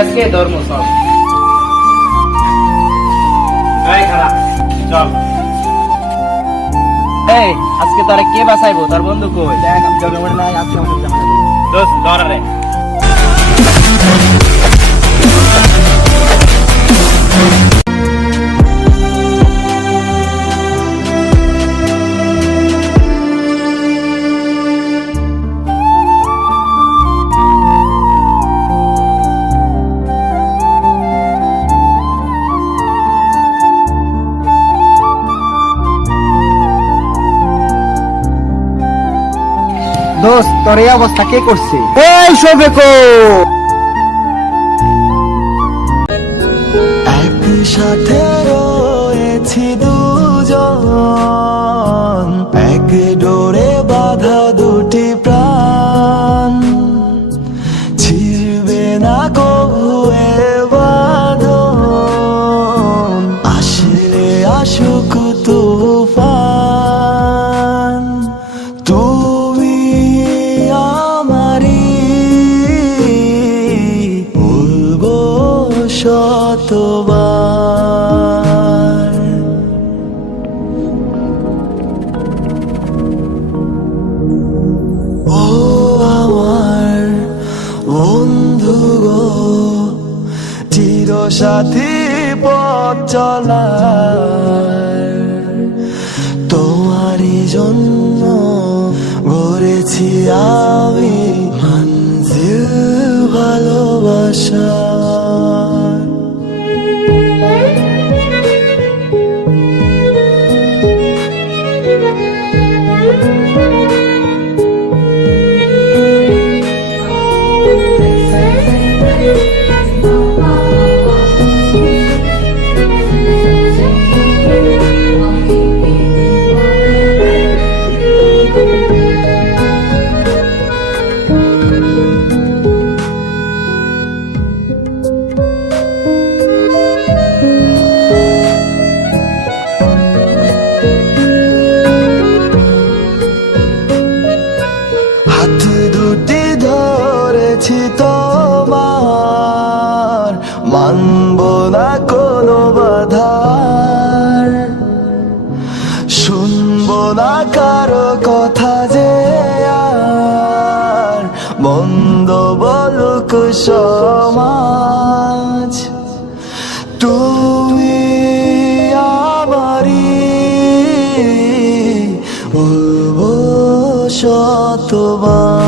আজকে ধর্ম সব খারাপ চল। এই আজকে তোরে কে বাঁচাইবো? তোর বন্ধু কই? দেখ আমি জগমনে নাই, আজকে আমার সাথে জামাই দোস্ত ধর রে। দোস্ত তোর এই অবস্থা কে করছে? এই শোবেকো একসাথে রয়েছি দুজন, এক ডোরে বাঁধা দুটি প্রাণ, ছিড়বে না কবু এ বাঁধন, আসলে আসুক তুফান। তুমি আমারি বলবো শতবার। ও আমার বন্ধু গো, চির সাথী পথ চলার, তোমারই জন্য গড়েছি আমি মঞ্জিল ভালোবাসা। হাত দুটি ধরেছি তোমার, মানব না কোনো বাধার, শুনবো না কারো কথা যে আর, মন্দ বলুক সমাজ। তুমি আমারি বলবো শতবার।